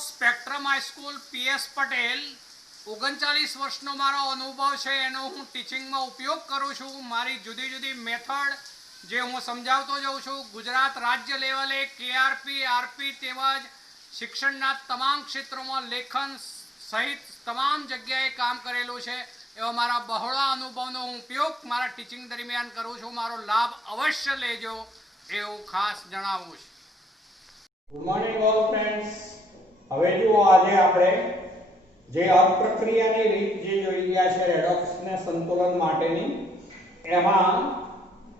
Spectrum high school PS Patel 39 વર્ષનો મારો અનુભવ છે એનો હું ટીચિંગમાં ઉપયોગ કરું છું. મારી જુદી જુદી મેથડ જે હું સમજાવતો જાઉં છું. ગુજરાત રાજ્ય લેવલે કેઆરપી આરપી તેમજ શિક્ષણના તમામ ક્ષેત્રોમાં લેખન સહિત તમામ જગ્યાએ કામ કરેલું છે. એવા મારા બહોળા અનુભવનો હું ઉપયોગ મારા ટીચિંગ દરમિયાન કરું છું. મારો લાભ અવશ્ય લેજો એવું ખાસ જણાવું છું. Good morning all friends. હવે જુઓ, આજે આપણે જે અર્થ પ્રક્રિયાની રીત જે જોઈ ગયા છે રેડોક્સ ને સંતુલન માટેની, એમાં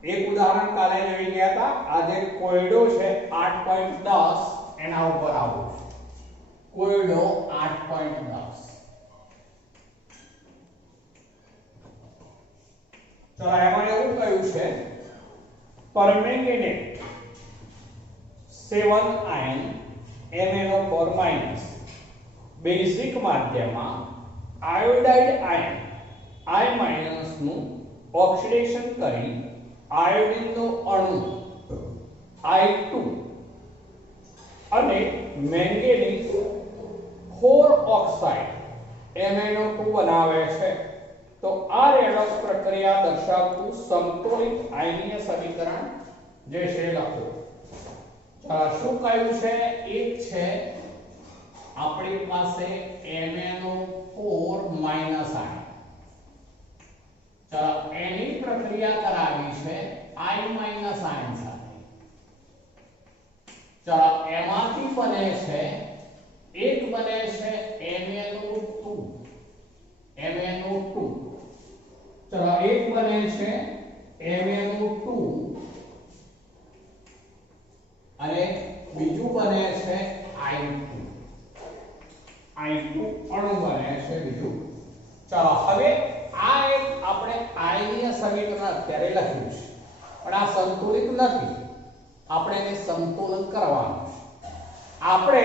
એક ઉદાહરણ કાલે જોઈ ગયા હતા. આજે કોયડો છે 8.10 એના ઉપર આવું છે. કોયડો 8.10. ચલો, એમાં એવું કહ્યું છે પરમેંગેનેટ 7 ion MnO4- બેઝિક માધ્યમમાં આયોડાઇડ આયન I- નું ઓક્સિડેશન કરી આયોડિનનો અણુ I2 અને મેંગેનીઝ 4 ઓક્સાઇડ MnO2 બનાવે છે. તો આ રેડોક્સ પ્રક્રિયા દર્શાવતું સમતોલિત આયનીય સમીકરણ જે છે લખો. શું કહ્યું છે? એક છે આપણી પાસે MnO4- આયન. ચાલો, એની પ્રક્રિયા કરાવી છે I- આયન સાથે. ચાલો, એમાંથી બને છે એક બને છે MnO2. ચાલો, એક બને છે MnO2 અને બીજું બને છે I2 અણુ બને છે બીજું. ચાલો, હવે આ એક આપણે આયનીય સમીકરણ અત્યારે લખ્યું છે, પણ આ સંતુલિત નથી. આપણે એને સંતુલન કરવાનું છે. આપણે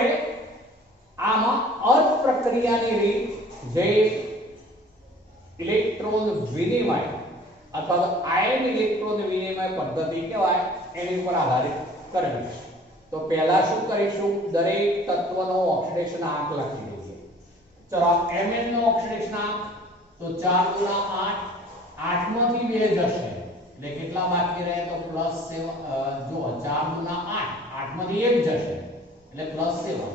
આમાં અર્થ પ્રક્રિયાની રીત જે ઇલેક્ટ્રોન વિનિમય અથવા આયન ઇલેક્ટ્રોન વિનિમય પદ્ધતિ કહેવાય એની પર આધારિત કરવી છે. તો પહેલા શું કરીશું? દરેક તત્વનો ઓક્સિડેશન આંક લખી દઈએ. ચલો, Mn નો ઓક્સિડેશન આંક તો 4 × 8, 8 માંથી 2 જશે એટલે કેટલા બાકી રહે? તો +7. જો 4 × 8, 8 માંથી 1 જશે એટલે +7.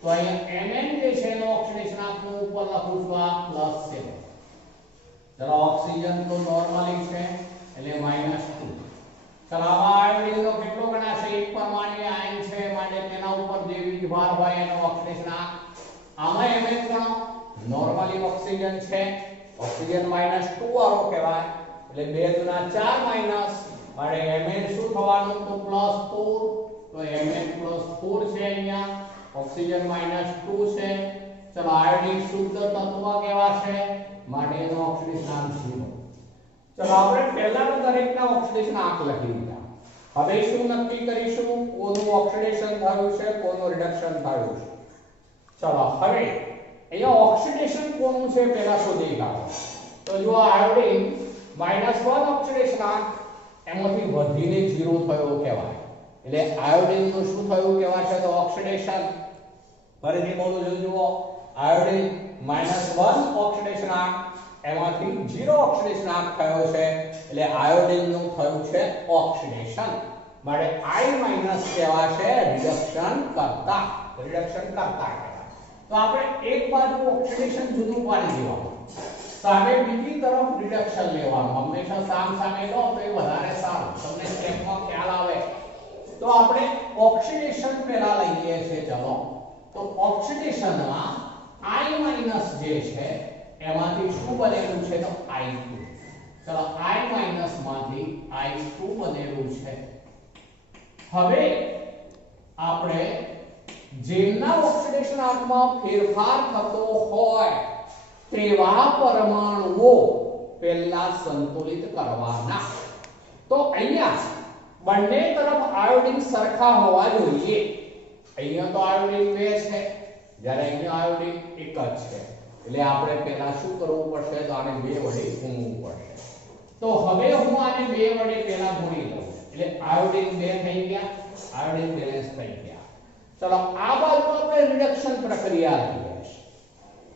તો અહીંયા Mn જે છે એનો ઓક્સિડેશન આંક હું ઉપર લખું છું આ +7. ચલો, ઓક્સિજન તો નોર્મલી છે એટલે -2. ચલો, આમાં આયોડિનનો કેટલો ગણાશે? એક પરમાણ્વીય આયન છે માટે તેના ઉપર જે વીજભાર હોય એનો ઓક્સિડેશન આંક. આમાં Mn ગણો, નોર્મલી ઓક્સિજન છે, ઓક્સિજન -2 વાળો કહેવાય એટલે 2 × 4 માઈનસ માટે Mn શું થવાનું? તો +4. તો Mn +4 છે અહીંયા, ઓક્સિજન -2 છે. ચલો, આયોડિન શુદ્ધ તત્વ કહેવાશે માટે એનો ઓક્સિડેશન આંક 0. ચલો, આપણે પહેલાના દરેકના ઓક્સિડેશન આંક લખી દીધા. હવે શું નક્કી કરીશું? કોનું ઓક્સિડેશન થયું છે, કોનું રિડક્શન થયું છે. ચલો, હવે અહીંયા ઓક્સિડેશન કોનું છે પહેલા શોધી કાઢો. તો જો આયોડિન -1 ઓક્સિડેશન આંક એમાંથી વધીને 0 થયો કહેવાય એટલે આયોડિન નું શું થયું કહેવાય છે? તો ઓક્સિડેશન. ફરીથી બોલું છું, જુઓ, આયોડિન -1 ઓક્સિડેશન આંક એમાંથી 0 ઓક્સિડેશન આંક થયો છે એટલે આયોડિન નું થયું છે ઓક્સિડેશન માટે I- કહેવાશે રિડક્શન કરતા. કહેવાય. તો આપણે એક બાજુ ઓક્સિડેશન જુદું પાડી દેવાનું, સામે બીજી તરફ રિડક્શન લેવાનું. હંમેશા સામે લો તો એ વધારે સારું, તમને સ્ટેપમાં ખ્યાલ આવે. તો આપણે ઓક્સિડેશન પહેલા લઈએ છીએ. ચલો, તો ઓક્સિડેશનમાં I- જે છે એમાંથી શું બનેલું છે? તો I2. ચલો, I- માંથી I2 બનેલું છે. હવે આપણે જેમના ઓક્સિડેશન આંકમાં ફેરફાર થતો હોય તેવા પરમાણુઓ પહેલા સંતુલિત કરવાના. તો અહીંયા બંને તરફ આયોડિન સરખા હોવા જોઈએ. અહીંયા તો આયોડિન 2 છે, જ્યારે અહીંયા આયોડિન 1 જ છે એટલે આપણે પહેલા શું કરવું પડશે? તો આને 2 વડે ગુણવું પડશે. તો હવે હું આને 2 વડે પહેલા ગુણી લઉં એટલે આયોડિન 2 થઈ ગયા, આયોડિન બેલેન્સ થઈ ગયા. ચલો, આ બાજુ આપણે રિડક્શન પ્રક્રિયા થઈ છે.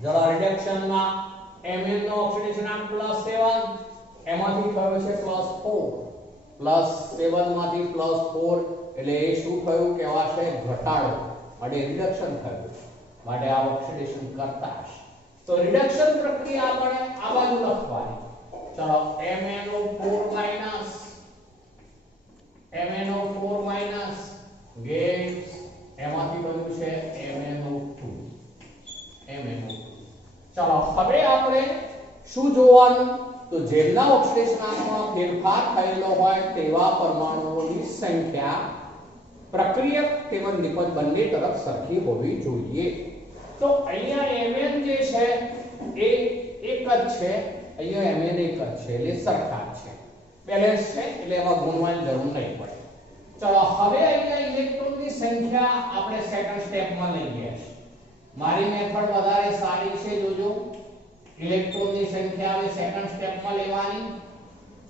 જરા રિડક્શન માં Mn નો ઓક્સિડેશનાંક +7, એમાંથી થયો છે +4, +7 માંથી +4 એટલે એ શું થયું કહેવાશે ઘટાડો, માટે રિડક્શન થયું, માટે આ ઓક્સિડેશન કરતા હશે. તો રિડક્શન પ્રક્રિયા આપણે આ બાજુ લખવાની. ચલો MnO4 ગેસ એમાંથી બન્યું છે MnO2. ચલો હવે આપણે શું જોવાનું, તો જેમના ઓક્સિડેશનાંકમાં ફેરફાર થયેલો હોય તેવા પરમાણુઓની સંખ્યા પ્રક્રિયક તેમજ નિપજ બંને તરફ સરખી હોવી જોઈએ. તો અહીંયા Mn જે છે એ એક જ છે, અહીંયા Mn એક જ છે એટલે સરખા જ છે, બેલેન્સ છે એટલે એમાં ગુણવાની જરૂર નહીં પડે. ચલો હવે અહીંયા ઇલેક્ટ્રોનની સંખ્યા આપણે સેકન્ડ સ્ટેપમાં લઈ ગયા છે. મારી મેથડ વધારે સારી છે, જોજો. ઇલેક્ટ્રોનની સંખ્યા હવે સેકન્ડ સ્ટેપમાં લેવાની.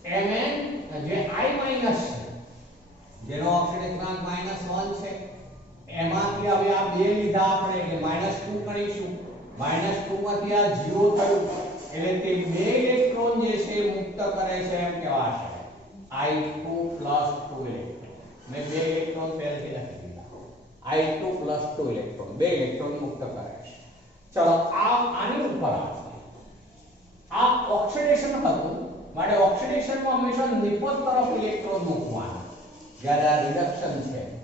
Mn જે I- છે, જેનો ઓક્સિડેશનાંક -1 છે, એમાંથી હવે આ બે લીધા આપણે એટલે -2 ગણીશું. -2 માંથી આ 0 થયું એટલે તે બે ઇલેક્ટ્રોન જે છે મુક્ત કરે છે એમ કહેવાશે I2 + 2 ઇલેક્ટ્રોન. મેં બે ઇલેક્ટ્રોન પહેલેથી લખી દીધા. I2 + 2 ઇલેક્ટ્રોન, બે ઇલેક્ટ્રોન મુક્ત કરે છે. ચલો આની ઉપર આ ઓક્સિડેશન હતું, માટે ઓક્સિડેશનમાં હંમેશા નિપજ તરફ ઇલેક્ટ્રોન મૂકવાના. જ્યારે આ રિડક્શન છે,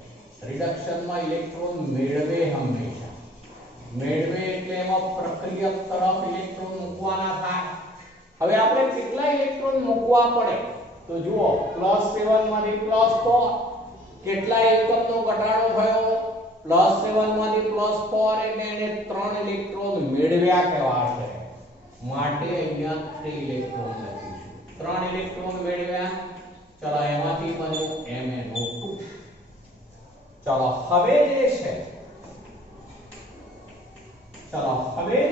રિડક્શનમાં ઇલેક્ટ્રોન મેળવે, હંમેશા મેળવે એટલે એમાં પ્રક્રિયક તરફ ઇલેક્ટ્રોન મૂકવાના થાય. હવે આપણે કેટલા ઇલેક્ટ્રોન મૂકવા પડે, તો જુઓ +7 માંથી +4 કેટલા એકમનો ઘટાડો થયો, +7 માંથી +4 એટલે એને 3 ઇલેક્ટ્રોન મેળવ્યા કહેવાશે, માટે અહીંયા 3 ઇલેક્ટ્રોન લખીશું. 3 ઇલેક્ટ્રોન મેળવ્યા. ચલો એમાંથી બન્યું MnO2. ચલો હવે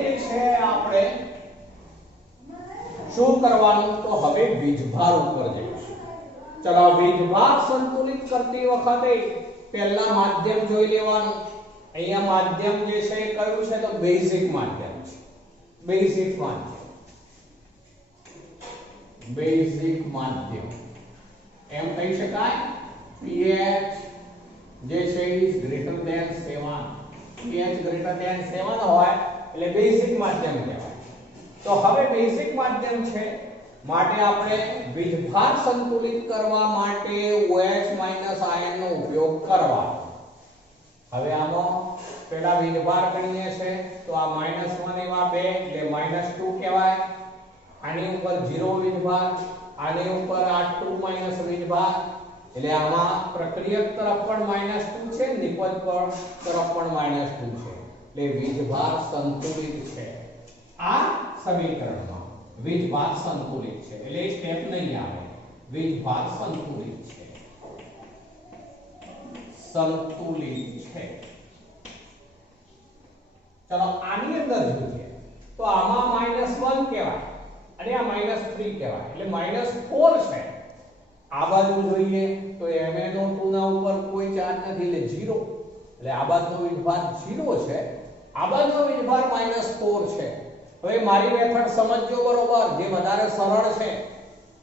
જે છે આપણે શું કરવાનું, તો હવે વીજભાર ઉપર જઈશું. ચલો વીજભાર સંતુલિત કરતી વખતે પહેલા માધ્યમ જોઈ લેવાનું. અહીંયા માધ્યમ જે છે એ કયું છે, તો બેઝિક માધ્યમ છે. બેઝિક માધ્યમ એમ કહી શકાય. pH જે છે is greater than 7, pH greater than 7 હોય એટલે બેઝિક માધ્યમ કહેવાય. તો હવે બેઝિક માધ્યમ છે, માટે આપણે વીજભાર સંતુલિત કરવા માટે OH- આયનનો ઉપયોગ કરવાનો. હવે આમાં પહેલા વીજભાર ગણીએ છે, તો આ -1 એવા 2 એટલે -2 કહેવાય. આની ઉપર 0 વીજભાર, આની ઉપર આ 2 - વીજભાર એટલે આમાં પ્રક્રિયક તરફ પણ -2 છે, નિપજ પર તરફ પણ -2 છે, એટલે વીજભાર સંતુલિત છે. આ સમીકરણમાં વીજભાર સંતુલિત છે એટલે સ્ટેપ નહીં આવે. વીજભાર સંતુલિત છે. ચલો આની અંદર જોઈએ તો આમાં -1 કહેવાય અને આ -3 કહેવાય એટલે -4 છે. આ બાજુ જોઈએ તો MnO2 ના ઉપર કોઈ ચાર્જ નથી એટલે 0, એટલે આ બાજુનો વીજભાર 0 છે, આ બાજુનો વીજભાર -4 છે. હવે મારી મેથડ સમજજો બરોબર, જે વધારે સરળ છે.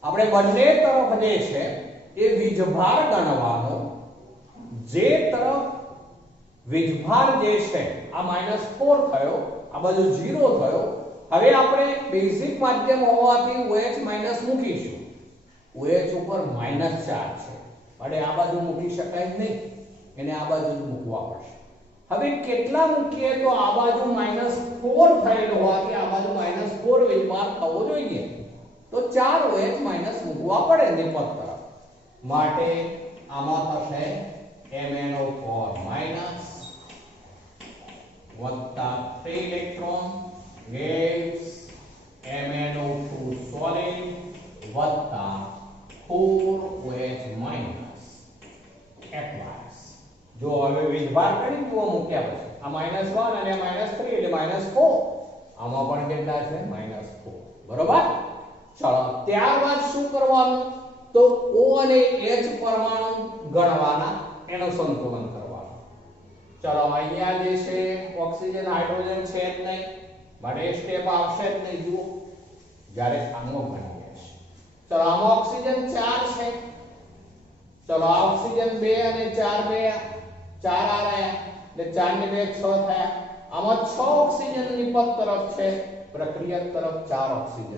આપણે બંને તરફ જે છે એ વીજભાર ગણવાનો. જે તરફ વીજભાર જે છે આ -4 થયો, આ બાજુ 0 થયો. હવે આપણે બેઝિક માધ્યમ હોવાથી OH- મૂકીશું. OH ઉપર માઈનસ ચાર્જ છે, એટલે આ બાજુ મૂકી શકાય નહીં, એને આ બાજુ જ મૂકવા પડશે. હવે કેટલા મૂકીએ, તો આ બાજુ -4 થયેલો હોવાથી આ બાજુ -4 વીજભાર થવો જોઈએ, તો 4 OH- મૂકવા પડે નિપજ તરફ, માટે આમાં થશે MnO4- વત્તા 3 ઇલેક્ટ્રોન ગેસ, MnO2 સોલિડ વત્તા 4 OH- એપ્લાયસ. જો હવે વીજભાર કરી તો મૂક્યા પછી આ -1 અને -3 એટલે -4, આમાં પણ કેટલા છે -4, બરોબર. ચલો ત્યારબાદ શું કરવાનું, તો O અને H પરમાણુ ગણવાના, એનું સંતુલન કરવાનું. ચલો અહીંયા જે છે ઓક્સિજન હાઇડ્રોજન છે જ નહીં, માટે એ સ્ટેપ આવશે જ નહીં. જુઓ જ્યારે આમાં બની જશે. ચલો આમાં ઓક્સિજન 4 છે. ચલો આ ઓક્સિજન 2 અને 4 બે 4 આ રહ્યા એટલે 4 ને 2 6 થયા. આમાં 6 ઓક્સિજન નિપત તરફ છે, પ્રક્રિયક તરફ 4 ઓક્સિજન છે.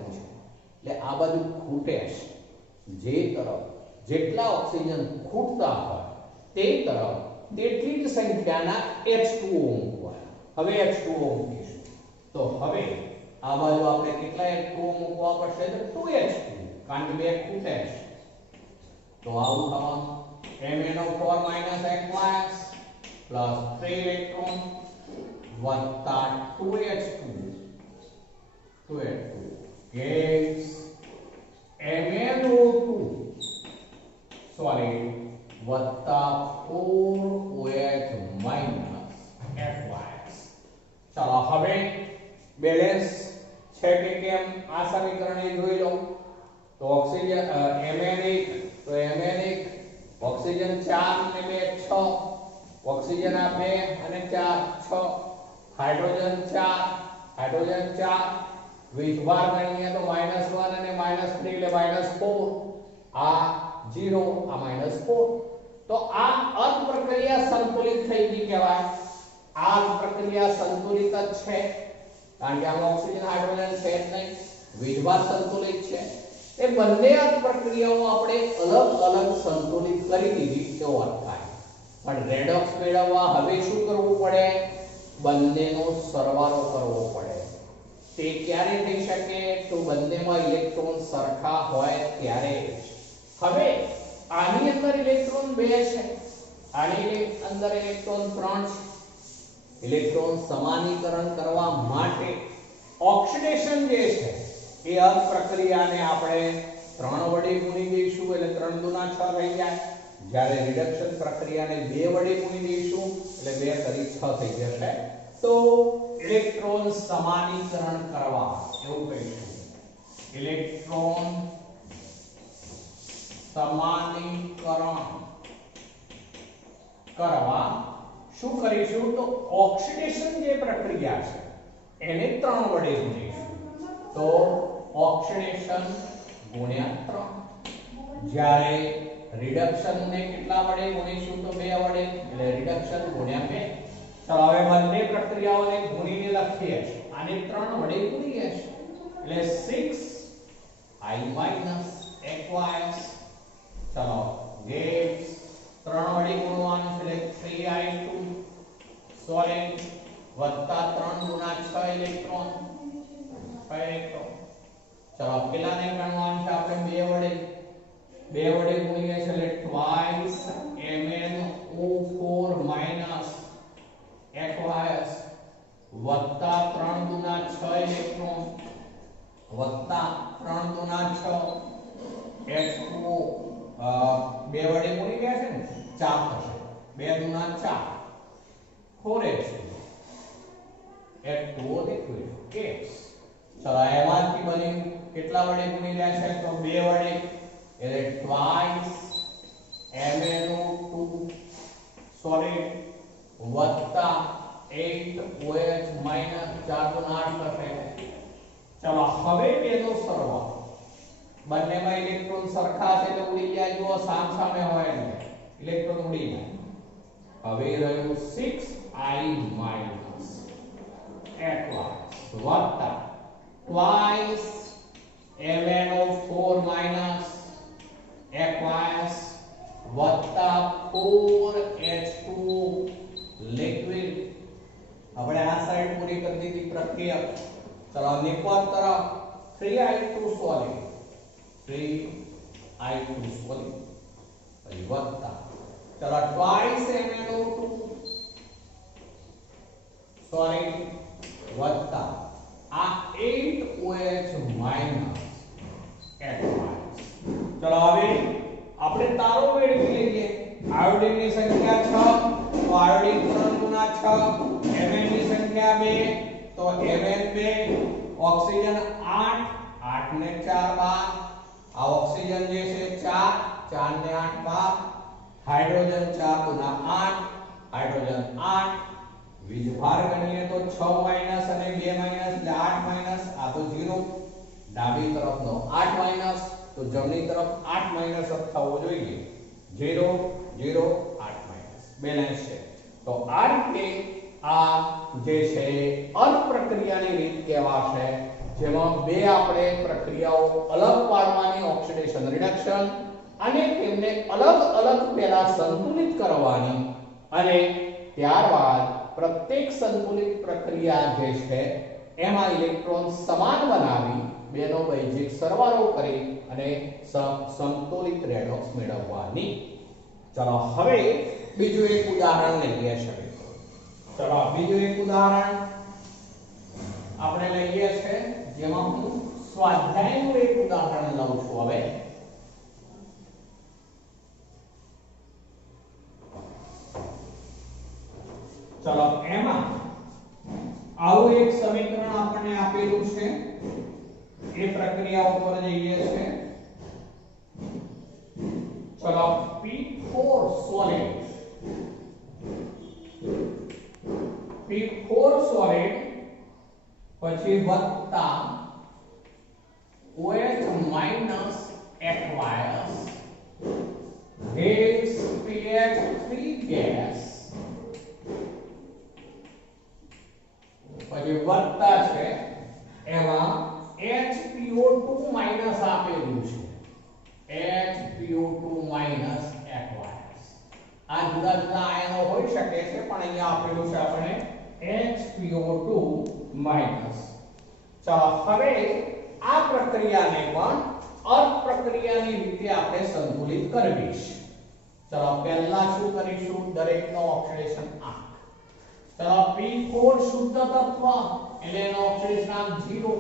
એટલે આ બધું ખૂટે છે. જે તરફ જેટલા ઓક્સિજન ખૂટતા હોય તે તરફ તેટલી જ સંખ્યાના H2O મૂકવાના. હવે H2O મૂકીશું તો હવે આ બાજુ આપણે કેટલા H2O મૂકવા પડશે? તો 2H2, કારણ કે બે ખૂટે છે. તો આવું થવાનું MnO4 - aqueous પ્લસ 3 ઇલેક્ટ્રોન વત્તા 2H2 gives MnO2 solid વત્તા 4OH minus aqueous. ચાલો હવે બેલેન્સ છે કે કેમ આ સમીકરણ એ જોઈ લો. તો ઓક્સિજન Mn1 તો Mn1 ઓક્સિજન 4 ને 2 6, ઓક્સિજન આ 2 અને 4 6, હાઇડ્રોજન 4 વીજભાર ગણીએ તો -1 અને -3 એટલે -4, આ 0 આ -4. તો આ અર્ધ પ્રક્રિયા સંતુલિત થઈ ગઈ કહેવાય. આ પ્રક્રિયા સંતુલિત જ છે, કારણ કે આમાં ઓક્સિજન હાઇડ્રોજન છે જ નહીં, વીજભાર સંતુલિત છે. એ બંને અર્ધ પ્રક્રિયાઓ આપણે અલગ અલગ સંતુલિત કરી દીધી તેવો અર્થ થાય. પણ રેડોક્સ મેળવવા હવે શું કરવું પડે? બંનેનો સરવાળો કરવો પડે. તે ક્યારે થઈ શકે? તો બંનેમાં ઇલેક્ટ્રોન સરખા હોય ત્યારે. હવે આની અંદર ઇલેક્ટ્રોન 2 છે, આની અંદર ઇલેક્ટ્રોન 3 છે. ઇલેક્ટ્રોન સમાનીકરણ કરવા માટે ઓક્સિડેશન જે છે એ અર્ધ પ્રક્રિયાને આપણે 3 વડે ગુણી દઈશું એટલે 3 દુના 6 થઈ જાય. જ્યારે રિડક્શન પ્રક્રિયાને 2 વડે ગુણી દઈશું એટલે 2 કરી 6 થઈ જશે. તો ઇલેક્ટ્રોન સમાનીકરણ કરવા એવું કહીશું. ઇલેક્ટ્રોન સમાનીકરણ કરવા શું કરીશું? તો ઓક્સિડેશન જે પ્રક્રિયા છે એને 3 વડે ગુણીશું. તો ઓક્સિડેશન ગુણ્યા 3. જ્યારે રિડક્શન ને કેટલા વડે ગુણીશું? તો 2 વડે, એટલે રિડક્શન ગુણ્યા 2. ચાલો હવે બંને પ્રક્રિયાઓને ગુણીને લખીએ. આને 3 વડે ગુણીએ એટલે 6I minus aqueous. ચાલો gives 3 વડે ગુણવાનું છે એટલે 3I2 solid વત્તા 3 ગુણા 6 ઇલેક્ટ્રોન. ચાલો પેલાને ગણવાનું છે આપણે 2 વડે ગુણીએ છે એટલે twice MnO4 minus aqueous વત્તા 3 ગુણા 6 ઇલેક્ટ્રોન વત્તા 3 ગુણા 6 H2O 2 વડે ગુણી ગયા છે ને 4 થશે. 2 ગુણા 4 4H2O liquid X. ચલો એમાંથી બની કેટલા વડે ગુણી રહ્યા છે? તો 2 વડે એટલે twice MnO2 solid વત્તા 8OH minus 4 ગુણા 8 થશે. ચલો હવે બેનો સરવાળો. બંનેમાં ઇલેક્ટ્રોન સરખા છે તો ઉડી જાય. જો સામસામે હોય એટલે ઇલેક્ટ્રોન ઉડી જાય. હવે રહ્યું 6I minus aqueous વત્તા twice MnO4 minus aqueous વત્તા 4H2O liquid. આપણે આ સાઈડ પૂરી કરી દીધી પ્રક્રિયા. ચલો નિપત તરફ 3I2 solid 3I2 solid પછી વત્તા ચલો twice MnO2 solid વત્તા આ 8OH minus aqueous. ચલો હવે આપણે તારો મેળવી લઈએ. આયોડિન ની સંખ્યા 6 તો આયોડિન 3 ગુણા 6, Mn ની સંખ્યા 2 તો Mn 2, ઓક્સિજન 8 8 ને 4 12, આ ઓક્સિજન જે છે 4 4 ને 8 12, હાઇડ્રોજન 4 ગુણા 8 હાઇડ્રોજન 8, વીજભાર ગણીએ તો 6 માઈનસ અને 2 માઈનસ એટલે 8 માઈનસ, આ તો 0, ડાબી તરફનો 8 માઈનસ, તો જમણી તરફ 8 માઈનસ જ થવો જોઈએ, 0 0 8 માઈનસ બેલેન્સ છે. તો આ રીતે આ જે છે અર્ધ પ્રક્રિયાની રીત કહેવાશે, જેમાં બે આપણે પ્રક્રિયાઓ અલગ પાડવાની, ઓક્સિડેશન રિડક્શન, અને તેમને અલગ અલગ પહેલા સંતુલિત કરવાની, અને ત્યારબાદ પ્રત્યેક સંતુલિત પ્રક્રિયા જે છે એમાં ઇલેક્ટ્રોન સમાન બનાવી બેનો વૈજિક સરવાળો કરી અને સંતુલિત રેડોક્સ મેળવવાની. ચલો હવે બીજું એક ઉદાહરણ લઈએ છીએ. ચલો બીજું એક ઉદાહરણ આપણે લઈએ છે, જેમાં હું સ્વાધ્યાયનું એક ઉદાહરણ લઉં છું. હવે ચલો એમાં આવું એક સમીકરણ આપણને આપેલું છે, એ પ્રક્રિયા ઉપર જઈએ છે. ચલો P4 solid પછી વત્તા OH minus aqueous gives PH3 gas, પછી વત્તા છે એમાં HPO2 માઈનસ આપેલું છે, HPO2 માઈનસ aqueous. આ જુદા જુદા આયનો હોઈ શકે છે, પણ અહીંયા આપેલું છે આપણે HPO2 માઈનસ. ચાલો હવે આ પ્રક્રિયાને પણ અર્ધ પ્રક્રિયાની રીતે આપણે સંતુલિત કરવી છે. ચલો પહેલા શું કરીશું, દરેકનો ઓક્સિડેશન આંક. ચલો P4 શુદ્ધ તત્વ એટલે એનો ઓક્સિડેશન આંક 0.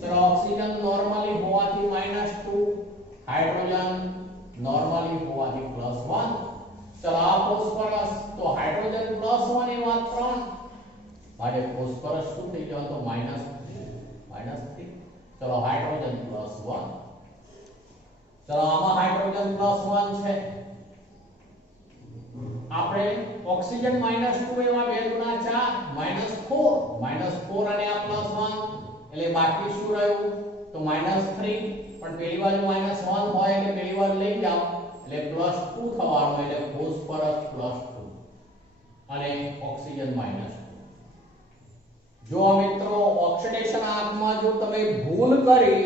ચલો ઓક્સિજન નોર્મલી હોવાથી -2, હાઇડ્રોજન નોર્મલી હોવાથી +1. ચલો આ ફોસ્ફરસ, તો હાઇડ્રોજન +1 એવા 3, માટે ફોસ્ફરસ શું થઈ જવાનું, તો -3. ચલો હાઇડ્રોજન +1. ચલો આમાં હાઇડ્રોજન +1 છે, આપણે ઓક્સિજન -2 એવા 2 ગુણા 4 -4 અને આ +1 એટલે બાકી શું રહ્યું, તો -3. પણ પેલી બાજુ -1 હોય એટલે પેલી બાજુ લઈ જાઓ એટલે +2 થવાનું, એટલે ફોસ્ફરસ +2 અને ઓક્સિજન -2. જો મિત્રો ઓક્સિડેશન આંકમાં જો તમે ભૂલ કરી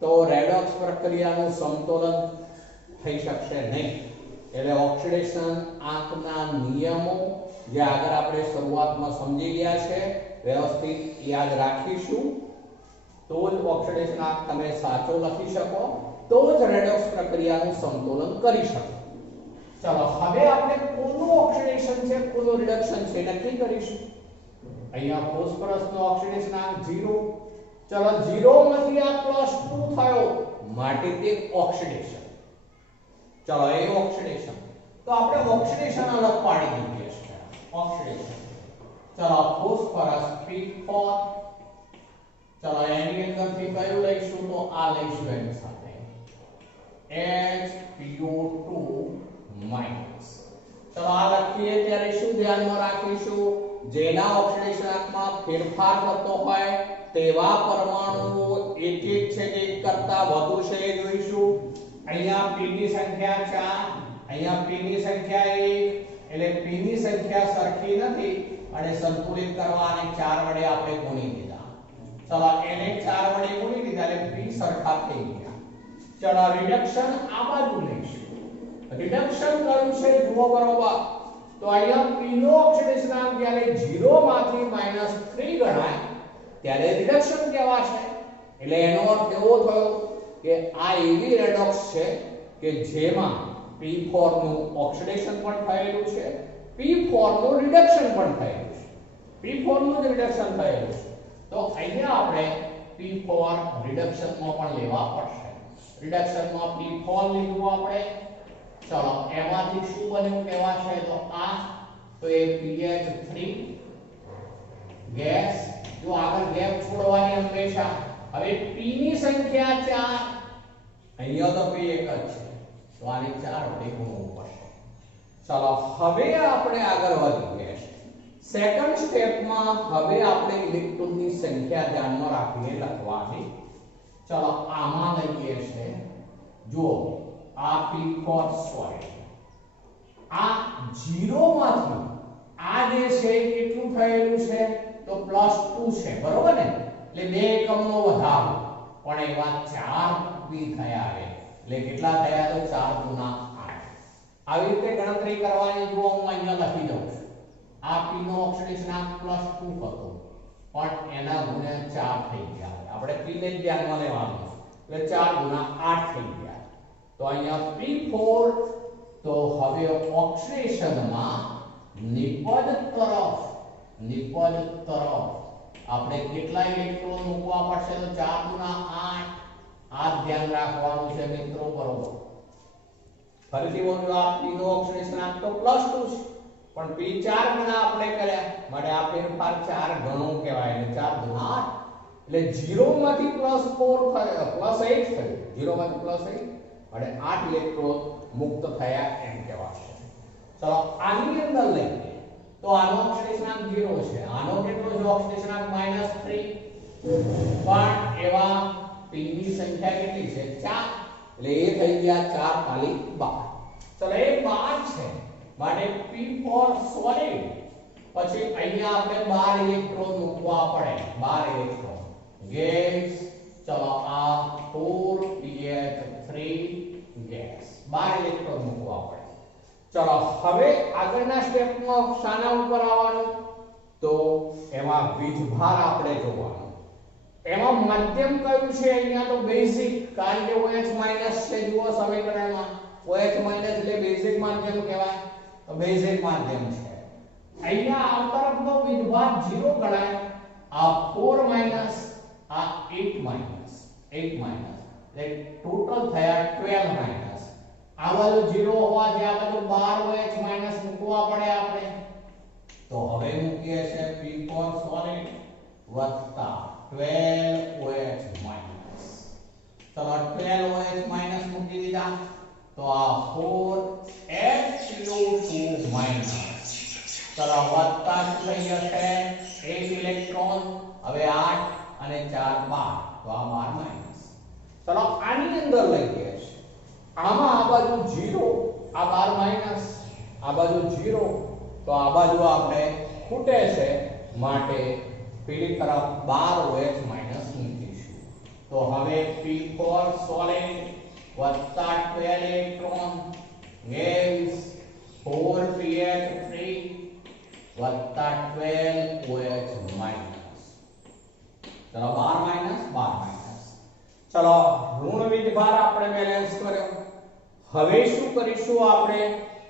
તો રેડોક્સ પ્રક્રિયાનું સંતુલન થઈ શકશે નહીં. એટલે ઓક્સિડેશન આંકના નિયમો જે આગળ આપણે શરૂઆતમાં સમજી ગયા છે, વ્યવસ્થિત યાદ રાખીશું તો જ ઓક્સિડેશન આંક તમે સાચો લખી શકો, તો જ રેડોક્સ પ્રક્રિયાનું સંતુલન કરી શકો. ચલો હવે આપણે કોનું ઓક્સિડેશન છે, કોનું રિડક્શન છે નક્કી કરીશું. અહીંયા ફોસ્ફરસનો ઓક્સિડેશન આંક 0. ચલો 0 માંથી આ +2 થયો, માટે તે ઓક્સિડેશન. ચલો એ ઓક્સિડેશન, તો આપણે ઓક્સિડેશન અલગ પાડી દઈએ છીએ. ઓક્સિડેશન ચલો ફોસ્ફરસ P4. ચલો એની અંદરથી કયું લઈશું, તો આ લઈશું એની સાથે HPO2 માઈનસ. ચલો આ લખીએ ત્યારે શું ધ્યાનમાં રાખીશું, જેના ઓક્સિડેશન આંકમાં ફેરફાર થતો હોય તેવા પરમાણુઓ એક છે કે એક કરતા વધુ છે એ જોઈશું. અહીંયા P ની સંખ્યા 4, અહીંયા P ની સંખ્યા 1, એટલે P ની સંખ્યા સરખી નથી અને સંતુલિત કરવા અને 4 વડે આપણે ગુણી દીધા. ચલો એને 4 વડે ગુણી દીધા એટલે P સરખા થઈ ગયા. ચલો રિડક્શન આ બાજુ લઈશું. રિડક્શન કયું છે જુઓ બરોબર, તો અહીંયા P નો ઓક્સિડેશન આંક જ્યારે 0 માંથી -3 ગણાય ત્યારે રિડક્શન કહેવાશે. એટલે એનો અર્થ એવો થયો કે આ એવી રેડોક્સ છે કે જેમાં P4 નું ઓક્સિડેશન પણ થયેલું છે, P4 નું રિડક્શન પણ થયેલું છે, P4 નું રિડક્શન થયેલું છે. તો અહીંયા આપણે P4 રિડક્શનમાં પણ લેવા પડશે. રિડક્શનમાં P4 લીધું આપણે. ચલો એમાંથી શું બન્યું કહેવાશે, તો આ તો એ PH3 ગેસ. જો આગળ ગેપ છોડવાની હંમેશા. હવે P ની સંખ્યા 4, અહીંયા તો P એક જ છે, તો આને 4 વડે ગુણવું પડશે. ચલો હવે આપણે આગળ વધીએ સેકન્ડ સ્ટેપમાં હવે આપણે ઇલેક્ટ્રોનની સંખ્યા ધ્યાનમાં રાખીને લખવાની ચલો આમાં લઈએ છે જુઓ આ P4 સોલિડ આ 0 માંથી આ જે છે એ કેટલું થયેલું છે તો +2 છે બરોબર ને એટલે બે એકમનો વધારો પણ એવા 4 બી થયા છે એટલે કેટલા થયા તો 4 ગુણા 8 આવી રીતે ગણતરી કરવાની જો હું અહીંયા લખી દઉં છું આ P નો ઓક્સિડેશનાંક +2 હતો પણ એના ગુણ્યા 4 થઈ ગયા આપણે P ને ધ્યાનમાં લેવાનું એટલે 4 ગુણા 8 થઈ ગયા તો અહીંયા P4 તો હવે ઓક્સિડેશનમાં નિપજ તરફ આપણે કેટલા ઇલેક્ટ્રોન મૂકવા પડશે તો 4 ગુણા 8 આ ધ્યાન રાખવાનું છે મિત્રો બરોબર ફરીથી બોલું આ P નો ઓક્સિડેશનાંક તો +2 છે પણ P 4 ગણા આપણે કર્યા માટે આ ફેરફાર 4 ગણો કહેવાય એટલે 4 ગુણા 8 એટલે 0 માંથી +4 થયો +8 થયું 0 માંથી +8 અને 8 ઇલેક્ટ્રોન મુક્ત થયા એમ કહેવાશે ચલો આની અંદર લઈએ તો આનો ઓક્સિડેશનાંક 0 છે આનો કેટલો છે ઓક્સિડેશનાંક -3 પણ એવા P ની સંખ્યા કેટલી છે 4 એટલે એ થઈ ગયા 4 ખાલી 12 ચલો એ 12 છે માટે P4 સોલિડ પછી અહીંયા આપણે 12 ઇલેક્ટ્રોન મૂકવા પડે 12 ઇલેક્ટ્રોન ગેસ ચલો આ 4pH3 ગેસ 12 ઇલેક્ટ્રોન મૂકવા પડે ચલો હવે આગળના સ્ટેપમાં શાના ઉપર આવવાનું તો એમાં વીજભાર આપણે જોવાનો એમાં માધ્યમ કયું છે અહીંયા તો બેઝિક કારણ કે OH- છે જુઓ સમીકરણમાં OH- એટલે બેઝિક માધ્યમ કહેવાય તો બેઝિક માધ્યમ છે અહીંયા આ તરફનો વીજભાર 0 ગણાય આ 4 આ 8 એટલે ટોટલ થયા 12 આ બાજુ 0 હોવાથી આ બાજુ 12 OH- મૂકવા પડે આપણે તો હવે મૂકીએ છે P4 સોલિડ વત્તા 12 OH- ચલો 12 OH- મૂકી દીધા તો આ 4H2O2 ચલો વત્તા શું થઈ જશે 8 ઇલેક્ટ્રોન હવે 8 અને 4 12 તો આ 12 ચલો આની અંદર લઈએ આમાં આ બાજુ 0 આ 12 આ બાજુ 0 તો આ બાજુ આપણે ખૂટે છે માટે પેલી તરફ 12 OH- મૂકીશું તો હવે P4 સોલિડ વત્તા 12 ઇલેક્ટ્રોન ગેસ 4pH3 વત્તા 12 OH- ચલો 12 ચલો ઋણ વીજભાર આપણે બેલેન્સ કર્યો હવે શું કરીશું આપણે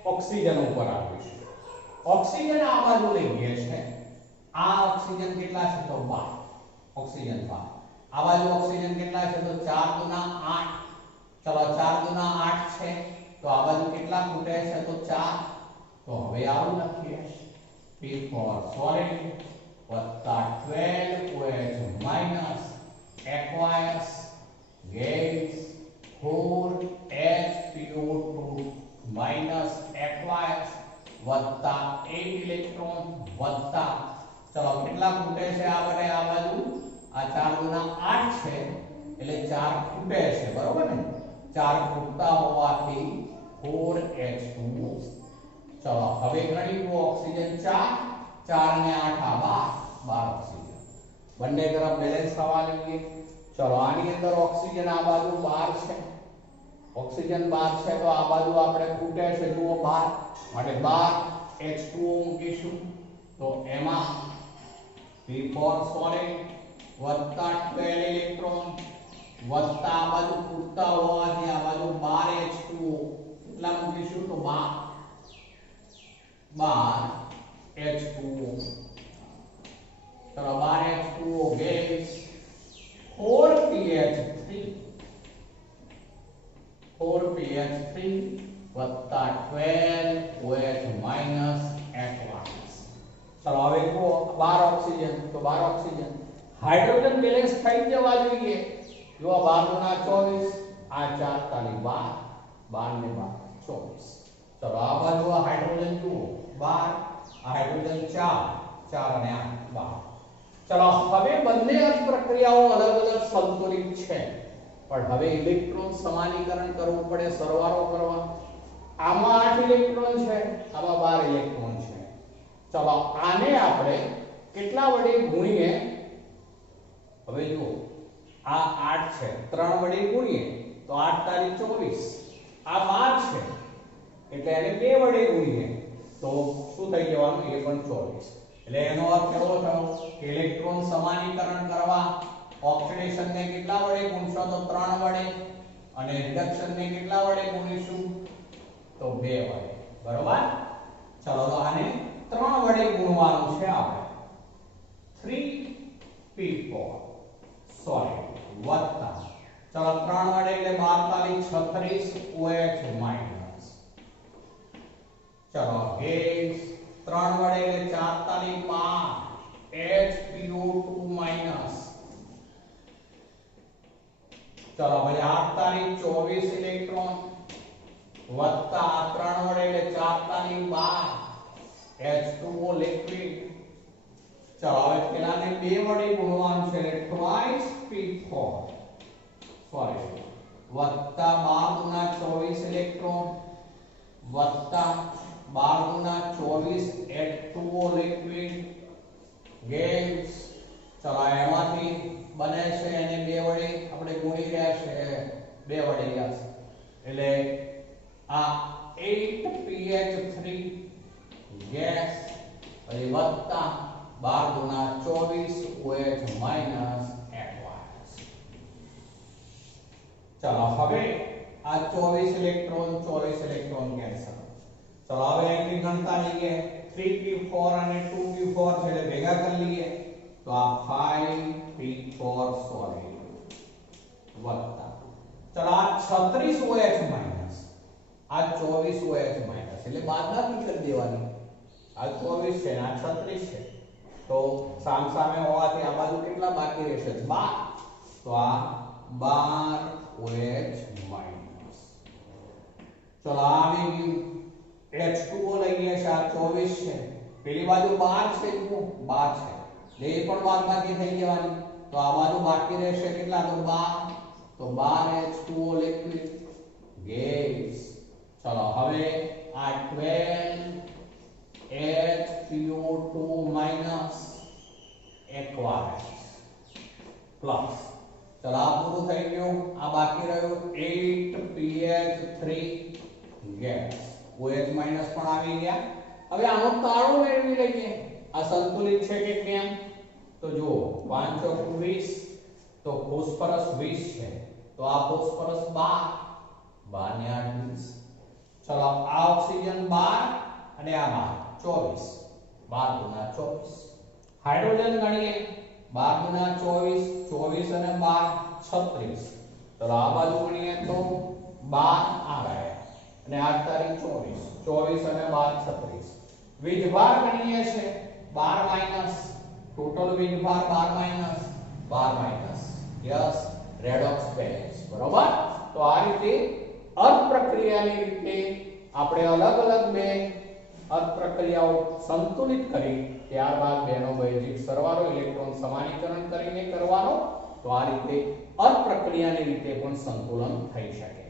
ઓક્સિજન ઉપર આવીશું ઓક્સિજન આ બાજુ લઈએ છે આ ઓક્સિજન કેટલા છે તો 12 ઓક્સિજન 12 આ બાજુ ઓક્સિજન કેટલા છે તો 4 ગુણા 8 ચલો 4 ગુણા 8 છે તો આ બાજુ કેટલા ખૂટે છે તો 4 તો હવે આવું લખીએ P4 સોલિડ વત્તા 12 OH- aqueous gas 4H2O2 aqueous વત્તા 8 ઇલેક્ટ્રોન વત્તા ચલો કેટલા ખૂટે છે આ બાજુ આ 4 ગુણા 8 છે એટલે 4 ખૂટે છે બરોબર ને 4 ખૂટતા હોવાથી 4H2O ચલો હવે ગણી ઓક્સિજન 4 ને 8 આ 12 ઓક્સિજન બંને તરફ બેલેન્સ થવા જોઈએ ચલો આની અંદર ઓક્સિજન આ બાજુ 12 છે ઓક્સિજન 12 છે તો આ બાજુ આપણે ખૂટે છે જુઓ 12 માટે 12 H2O મૂકીશું તો એમાં P4 સોલિડ વત્તા 12 ઇલેક્ટ્રોન વત્તા આ બાજુ ખૂટતા હોવાથી આ બાજુ 12 H2O કેટલા મૂકીશું તો 12 H2O ચલો 12 H2O ગેસ 4pH3 વત્તા 12 OH- aqueous ચલો હવે જુઓ 12 ઓક્સિજન તો 12 ઓક્સિજન હાઇડ્રોજન બેલેન્સ થઈ જવા જોઈએ જો 12 ગુણા 24 આ 4 તાલી 12 12 ને 12 24 ચલો આ બાજુ આ હાઇડ્રોજન જુઓ 12, આ હાઇડ્રોજન 4 અને 8 12. ચલો હવે બંને અર્ધ પ્રક્રિયાઓ અલગ અલગ સંતુલિત છે, પણ હવે ઇલેક્ટ્રોન સમાનીકરણ કરવું પડે, સરવાળો કરવા. આમાં 8 ઇલેક્ટ્રોન છે, આમાં 12 ઇલેક્ટ્રોન છે. ચલો આને આપણે કેટલા વડે ગુણીએ? હવે જુઓ આ 8 છે, 3 વડે ગુણીએ તો 8 તારી 24. આ 12 છે એટલે એને 2 વડે ગુણીએ તો શું થઈ જવાનું? એ પણ 24. એટલે એનો અર્થ કેવો થયો કે ઇલેક્ટ્રોન સમાનીકરણ કરવા ઓક્સિડેશન ને કેટલા વડે ગુણશો? તો 3 વડે. અને રિડક્શન ને કેટલા વડે ગુણીશું? તો 2 વડે. બરોબર? ચલો તો આને 3 વડે ગુણવાનું છે આપણે. 3p4 સોલિડ વત્તા, ચલો 3 વડે એટલે 12 તાલી 36 OH માઈનસ. ચલો ગેસ 3 વડે એટલે 4 તાલી 5 HPO2 માઈનસ. ચલો ભાઈ 8 તારી 24 ઇલેક્ટ્રોન વત્તા 3 વડે એટલે 4 તારી 12 H2O લિક્વિડ. ચલો હવે પેલાને 2 વડે ગુણવાનું છે એટલે twice p4 સોરી વત્તા 12 ગુણા 24 ઇલેક્ટ્રોન વત્તા 12 ગુણા 24 H2O લિક્વિડ ગેસ. ચલો એમાંથી બને છે એને 2 વડે આપણે ગુણી રહ્યા છે, 2 વડે યસ. એટલે આ 8pH3 ગેસ પછી વત્તા 12 ગુણા 24 OH માઈનસ aqueous. ચલો હવે આ 24 ઇલેક્ટ્રોન કેન્સલ. ચલો હવે એની ગણતા લઈએ. 3p4 અને 2p4 છે એટલે ભેગા કરી લઈએ તો આ 5p4 સોલિડ વત્તા, ચલો આ 36 OH માઈનસ, આ 24 OH માઈનસ એટલે બાદબાકી કરી દેવાની. આ 24 છે આ 36 છે તો સામે હોવાથી આ બાજુ કેટલા બાકી રહેશે? 12. તો આ 12 OH માઈનસ. ચલો આ આવી ગયું. H2O લઈએ છે, આ 24 છે, પેલી બાજુ 12 છે, જુઓ 12 છે એટલે એ પણ બાદબાકી થઈ જવાની. તો આ બાજુ બાકી રહેશે કેટલા? તો 12. તો 12 H2O લિક્વિડ ગેસ. ચલો હવે આ 12 HPO2 માઈનસ aqueous પ્લસ, ચલો આ પૂરું થઈ ગયું. આ બાકી રહ્યું 8pH3 ગેસ. OH માઈનસ પણ આવી ગયા. હવે આનો તાળો મેળવી લઈએ. આ સંતુલિત છે કે કેમ? તો જુઓ 5 ચોક 20 તો ફોસ્ફરસ 20 છે તો આ ફોસ્ફરસ 12 12 ને 8 20. ચલો આ ઓક્સિજન 12 અને આ 12 24 12 ગુણા 24. હાઇડ્રોજન ગણીએ 12 ગુણા 24 24 અને 12 36. ચલો આ બાજુ ગણીએ તો 12 આ રહ્યા અને 8 તારીખ 24 અને 12 36. વીજભાર ગણીએ છે 12 માઈનસ, ટોટલ વીજભાર 12 માઈનસ યસ રેડોક્સ બેલેન્સ. બરોબર? તો આ રીતે અર્ધ પ્રક્રિયાની રીતે આપણે અલગ અલગ બે અર્ધ પ્રક્રિયાઓ સંતુલિત કરી ત્યારબાદ બેનો બેઝિક સરવાળો ઇલેક્ટ્રોન સમાનીકરણ કરીને કરવાનો. તો આ રીતે અર્ધ પ્રક્રિયાની રીતે પણ સંતુલન થઈ શકે.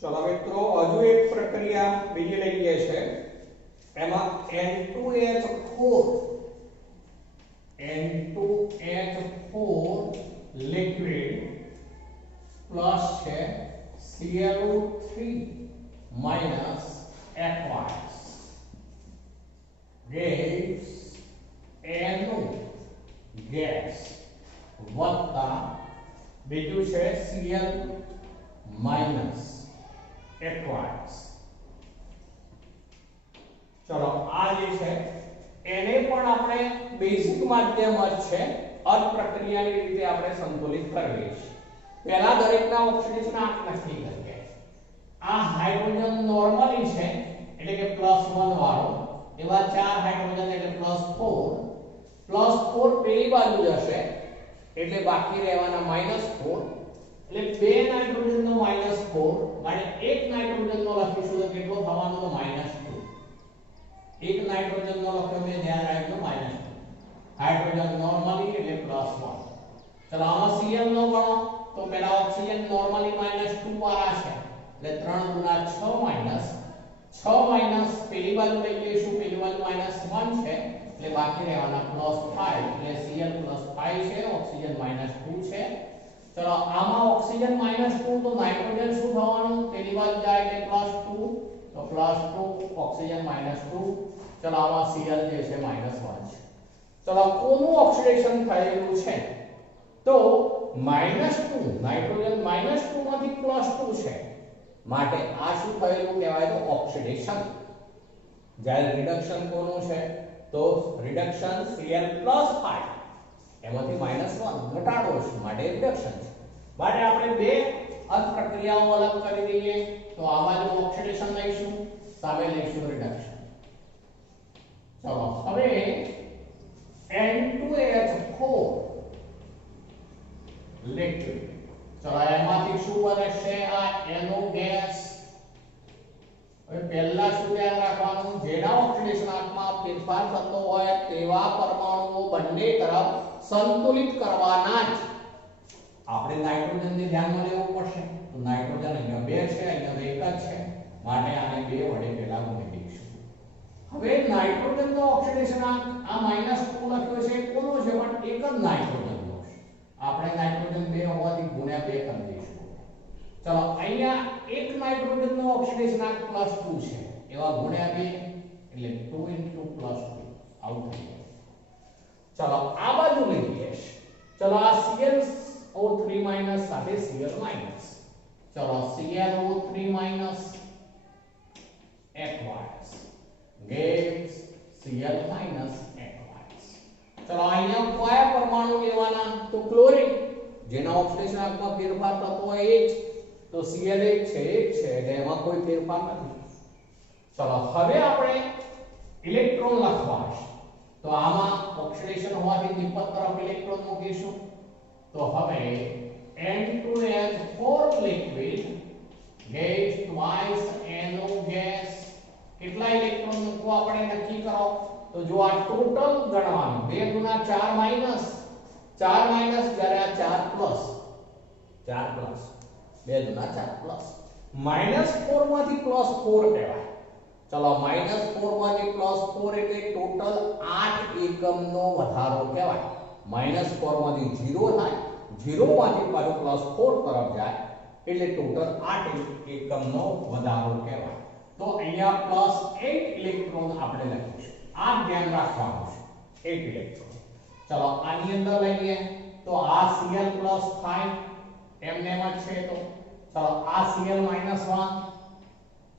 ચલો મિત્રો હજુ એક પ્રક્રિયા બીજી લઈએ છે. એમાં N2H4 લિક્વિડ પ્લસ છે ClO3 minus aqueous gas NO gas વત્તા બીજું છે Cl માઈનસ aqueous. ચલો આ જે છે એને પણ આપણે બેઝિક માધ્યમ જ છે અર્ધ પ્રક્રિયાની રીતે આપણે સંતુલિત કરવી છે. પહેલા દરેકના ઓક્સિડેશન આંક નક્કી કરીએ. આ હાઇડ્રોજન નોર્મલી છે એટલે કે +1 વાળો, એવા 4 હાઇડ્રોજન એટલે +4 પેલી બાજુ જશે એટલે બાકી રહેવાના -4 એટલે બે નાઇટ્રોજનનો -4 અને એક નાઇટ્રોજનનો લખીશું તો કેટલો થવાનો તો -2. એક નાઇટ્રોજનનો લખ્યો મેં ધ્યાન રાખજો -2. હાઇડ્રોજન નોર્મલી એટલે +1. ચલો આમાં Cl નો ગણો તો પેલા ઓક્સિજન નોર્મલી -2 વાળા છે એટલે 3 ગુણા 6 માઈનસ પેલી બાજુ લઈ લઈશું, પેલી બાજુ -1 છે એટલે બાકી રહેવાના +5 એટલે Cl +5 છે, ઓક્સિજન -2 છે. ચલો આમાં ઓક્સિજન -2 તો નાઇટ્રોજન શું થવાનું, પેલી બાજુ જાય એટલે +2 તો +2 ઓક્સિજન -2. ચલો આમાં Cl જે છે -1 છે. ચલો કોનું ઓક્સિડેશન થયેલું છે તો -2 નાઇટ્રોજન -2 માંથી +2 છે માટે આ શું થયેલું કહેવાય તો ઓક્સિડેશન. જ્યારે રિડક્શન કોનું છે તો રિડક્શન Cl+5 એમાંથી -1 ઘટાડો છે માટે રિડક્શન છે. માટે આપણે બે અંત પ્રક્રિયાઓ અલગ કરી દઈએ તો આ બાજુ ઓક્સિડેશન લઈશું, સામે લઈશું રિડક્શન. ચલો હવે N2H4 લિક્વિડ. ચલો એમાંથી શું બને છે આ NO ગેસ. હવે પહેલા શું ધ્યાન રાખવાનું, જેના ઓક્સિડેશનાંકમાં ફેરફાર થતો હોય તેવા પરમાણુઓ બંને તરફ સંતુલિત કરવાના જ. આપણે નાઇટ્રોજનને ધ્યાનમાં લેવું પડશે તો નાઇટ્રોજન અહીંયા 2 છે, અહીંયા 1 જ છે માટે આને 2 વડે પહેલા ગુણી દઈશું. હવે નાઇટ્રોજનનો ઓક્સિડેશનાંક આ -2 લખ્યો છે કોનો છે પણ એક જ નાઇટ્રોજનનો છે. આપણે નાઇટ્રોજન 2 હોવાથી ગુણ્યા 2 કરી દઈશું. ચલો અહીંયા એક નાઇટ્રોજનનો ઓક્સિડેશનાંક +2 છે એવા ગુણ્યા 2 એટલે 2 + +2 આવું થઈ જાય. ચલો આ બાજુ લઈએ. ચલો આ ClO3- સાથે Cl-. ચલો ClO3- aqueous gives Cl- aqueous. ચલો અહીંયા કયા પરમાણુ લેવાના તો ક્લોરીન, જેના ઓક્સિડેશનાંકમાં ફેરફાર થતો હોય એ જ. તો Cl એક છે એટલે એમાં કોઈ ફેરફાર નથી. ચલો હવે આપણે ઇલેક્ટ્રોન લખવા છે તો આમાં ઓક્સિડેશન હોવાથી નિપત તરફ ઇલેક્ટ્રોન મૂકીશું. તો હવે N2H4 liquid gives twice NO gas. કેટલા ઇલેક્ટ્રોન મૂકવા આપણે નક્કી કરો તો જો આ ટોટલ ગણવાનું 2 ગુણા 4 માઈનસ જ્યારે આ 4 પ્લસ 2 ગુણા 4 પ્લસ -4 માંથી +4 કહેવાય. ચલો -4 માંથી +4 એટલે ટોટલ 8 એકમનો વધારો કહેવાય. -4 માંથી 0 થાય, 0 માંથી પાછું +4 તરફ જાય એટલે ટોટલ 8 એકમનો વધારો કહેવાય. તો અહીંયા +8 ઇલેક્ટ્રોન આપણે લખીશું. આ ધ્યાન રાખવાનું છે 8 ઇલેક્ટ્રોન. ચલો આની અંદર લઈએ તો આ Cl+5 એમને એમ જ છે. તો ચલો આ Cl-1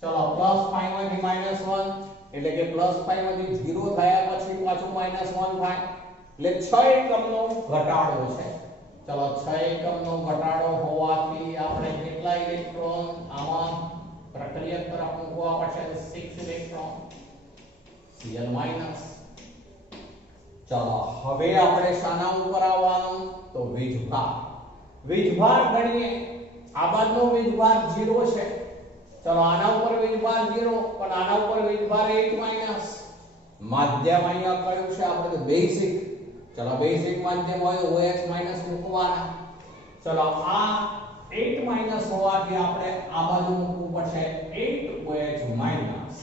ચલો +5 માંથી -1 એટલે કે +5 માંથી 0 થયા પછી પાછું -1 થાય એટલે 6 એકમનો ઘટાડો છે. ચલો 6 એકમનો ઘટાડો હોવાથી આપણે કેટલા ઇલેક્ટ્રોન આમાં પ્રક્રિયક તરફ મૂકવા પડશે તો 6 ઇલેક્ટ્રોન Cl-. ચલો હવે આપણે શાના ઉપર આવવાનું તો વીજભાર ગણીએ. આ બાજુનો વીજભાર 0 છે. ચલો આના ઉપર વીજભાર 0 પણ આના ઉપર વીજભાર 8-. માધ્યમ અહીંયા કયું છે આપણે તો બેઝિક. ચલો બેઝિક માધ્યમ હોય OH- મૂકવાના. ચલો આ 8- હોવાથી આપણે આ બાજુ મૂકવું પડશે 8OH-.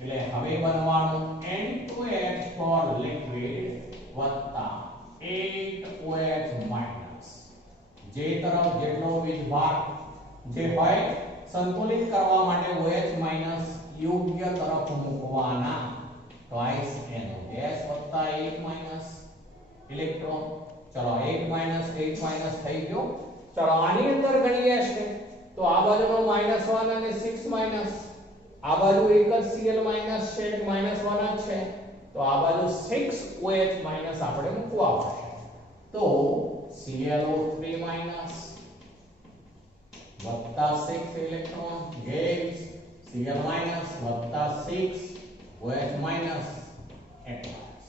એટલે હવે બનવાનું N2H4 liquid વત્તા 8OH-. જે તરફ જેટલો વીજભાર જે હોય સંતુલિત કરવા માટે OH- યોગ્ય તરફ મૂકવાના twice NO gas વત્તા 8- ઇલેક્ટ્રોન. ચલો 8- થઈ ગયો. ચલો આની અંદર ગણીએ છે તો આ બાજુનો -1 અને 6- આ બાજુ એક જ Cl- છે -1 જ છે તો આ બાજુ 6OH- આપણે મૂકવા પડશે. તો ClO3- વત્તા 6 ઇલેક્ટ્રોન gives Cl- વત્તા 6OH- aqueous.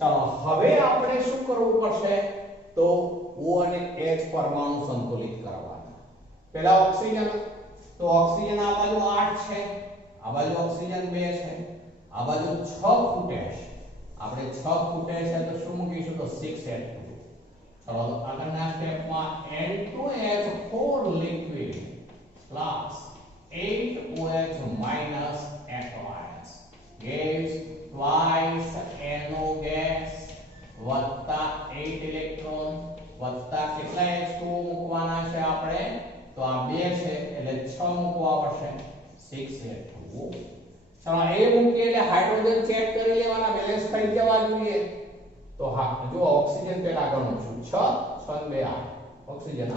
ચલો હવે આપણે શું કરવું પડશે તો O અને H પરમાણુ સંતુલિત કરવા. પેલા ઓક્સિજન, તો ઓક્સિજન આ બાજુ 8 છે, આ બાજુ ઓક્સિજન 2 છે, આ બાજુ 6 ખૂટે છે. આપણે 6 ખૂટે છે તો શું મૂકીશું? તો 6H2. ચલો આગળના સ્ટેપમાં N2H4 liquid plus 8OH minus aqueous gives twice NO gas વત્તા 8 ઇલેક્ટ્રોન વત્તા કેટલા H2 મૂકવાના છે આપણે? તો આ 2 છે એટલે 6 મૂકવા પડશે, 6H2. ચલો એ મૂકીએ એટલે હાઇડ્રોજન ચેક કરી લેવાના, બેલેન્સ થઈ જવા જોઈએ. તો હા જો ઓક્સિજન પેલા ગણું છું 6 6 2 8 ઓક્સિજન 8,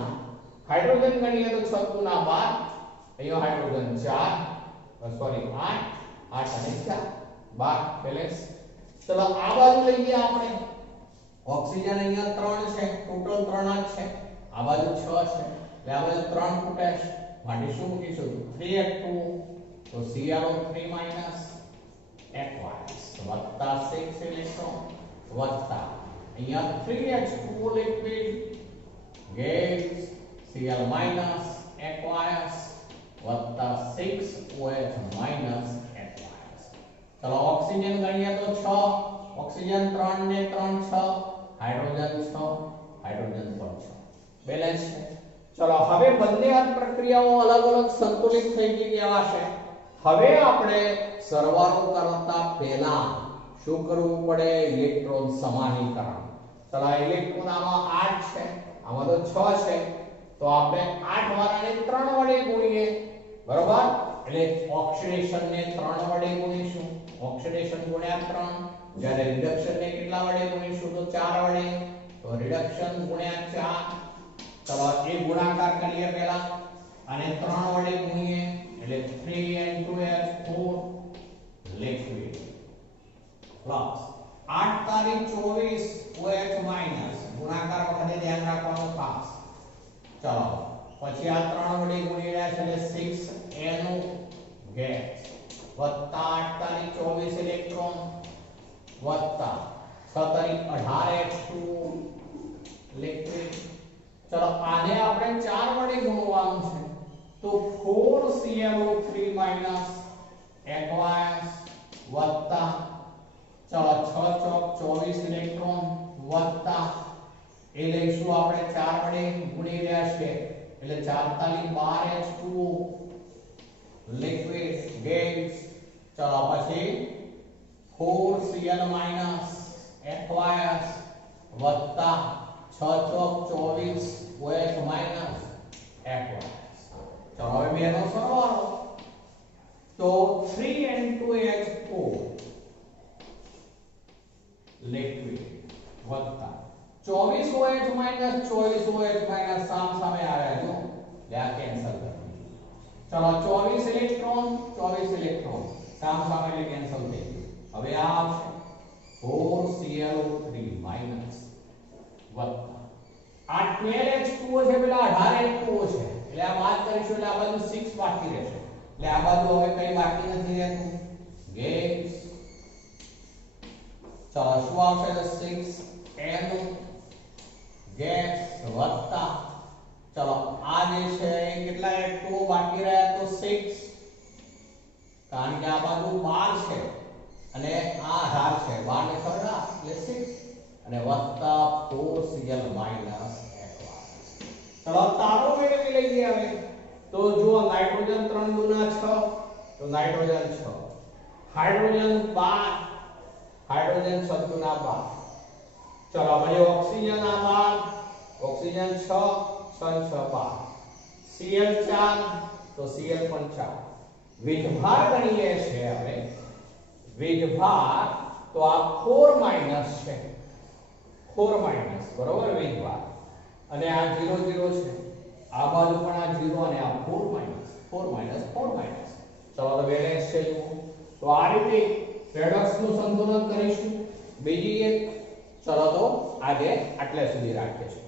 હાઇડ્રોજન ગણીએ તો 6 × 12, અહીંયા હાઇડ્રોજન 4 સોરી 8 8 અને 4 12 બેલેન્સ. ચલો આ બાજુ લઈએ આપણે, ઓક્સિજન અહીંયા 3 છે, ટોટલ 3 જ છે, આ બાજુ 6 છે એટલે આ બાજુ 3 ખૂટે છે, માટે શું મૂકીશું? 3H2. તો CrO3 minus aqueous વત્તા 6 ઇલેક્ટ્રોન વત્તા અહીંયા 3H2 liquid gives Cl minus aqueous વત્તા 6OH minus aqueous. ચલો ઓક્સિજન ગણીએ તો 6, ઓક્સિજન 3 ને 3 6, હાઇડ્રોજન 6, હાઇડ્રોજન પણ 6 બેલેન્સ છે. ચલો હવે બંને આ પ્રક્રિયાઓ અલગ અલગ સંતુલિત થઈ ગઈ કેવા છે. હવે આપણે સરવાળો કરતા પહેલા શું કરવું પડે? ઇલેક્ટ્રોન સમાનીકરણ. ચલો ઇલેક્ટ્રોન આમાં 8 છે, આમાં તો 6 છે, તો આપણે 8 વાળાને 3 વડે ગુણીએ, બરોબર? એટલે ઓક્સિડેશન ને 3 વડે ગુણીશું, ઓક્સિડેશન ગુણ્યા 3. જ્યારે રિડક્શન ને કેટલા વડે ગુણીશું? તો 4 વડે, તો રિડક્શન ગુણ્યા 4. ચલો એ ગુણાકાર કરીએ પહેલા અને 3 વડે ગુણીએ એટલે 3N2H4 liquid plus 8 તારી 24 OH minus ગુણાકાર વખતે ધ્યાન રાખવાનું ખાસ. ચલો પછી આ 3 વડે ગુણી રહ્યા છે એટલે 6NO gas વત્તા 8 તારી 24 ઇલેક્ટ્રોન વત્તા 6 તારી 18H2 liquid. ચલો આને આપણે 4 વડે ગુણવાનું છે તો 4ClO3 minus aqueous વત્તા ચલો 6 ચોક 24 ઇલેક્ટ્રોન વત્તા એ લઈશું આપણે 4 વડે ગુણી રહ્યા છે એટલે 4 તાલી 12H2 liquid gas. ચલો પછી 4Cl minus aqueous વત્તા 6 ચોક 24 OH minus aqueous. ચલો હવે બેનો સરવાળો તો 3N2H4 liquid વત્તા 24 OH minus 24 OH minus સામે આવ્યા જો એટલે આ કેન્સલ કરી. ચલો 24 ઇલેક્ટ્રોન 24 ઇલેક્ટ્રોન સામે એટલે કેન્સલ થઈ ગયું. હવે આ આવશે 4ClO3 minus વત્તા આ 12H2O છે પેલા 18H2O છે એટલે આ બાદ કરીશું એટલે આ બાજુ 6 બાકી રહેશે એટલે આ બાજુ હવે કઈ બાકી નથી રહેતું ગેસ. ચલો શું આવશે તો 6NO ગેસ વત્તા ચલો આ જે છે એ કેટલા H2O બાકી રહ્યા તો 6 કારણ કે આ બાજુ 12 છે અને આ 18 છે 12 ને સરળા એટલે 6 અને વત્તા 4Cl minus aqueous. ચલો તારો મેળવી લઈએ હવે તો જુઓ નાઇટ્રોજન 3 દુના 6 તો નાઇટ્રોજન 6, હાઇડ્રોજન 12, હાઇડ્રોજન 6 દુના 12. ચલો પછી ઓક્સિજન આ 12, ઓક્સિજન 6 6 12, Cl 4 તો Cl પણ 4. વીજભાર ગણીએ છે આપણે વીજભાર તો આ 4 માઈનસ છે 4 માઈનસ બરોબર વીજભાર અને આ 0 0 છે આ બાજુ પણ આ 0 અને આ 4 માઈનસ 4 માઈનસ 4 માઈનસ. ચલો તો બેલેન્સ છે તો આ રીતે રેડોક્સ નું સંતુલન કરીશું. બીજી એક ચલો તો આજે આટલે સુધી રાખીએ છીએ.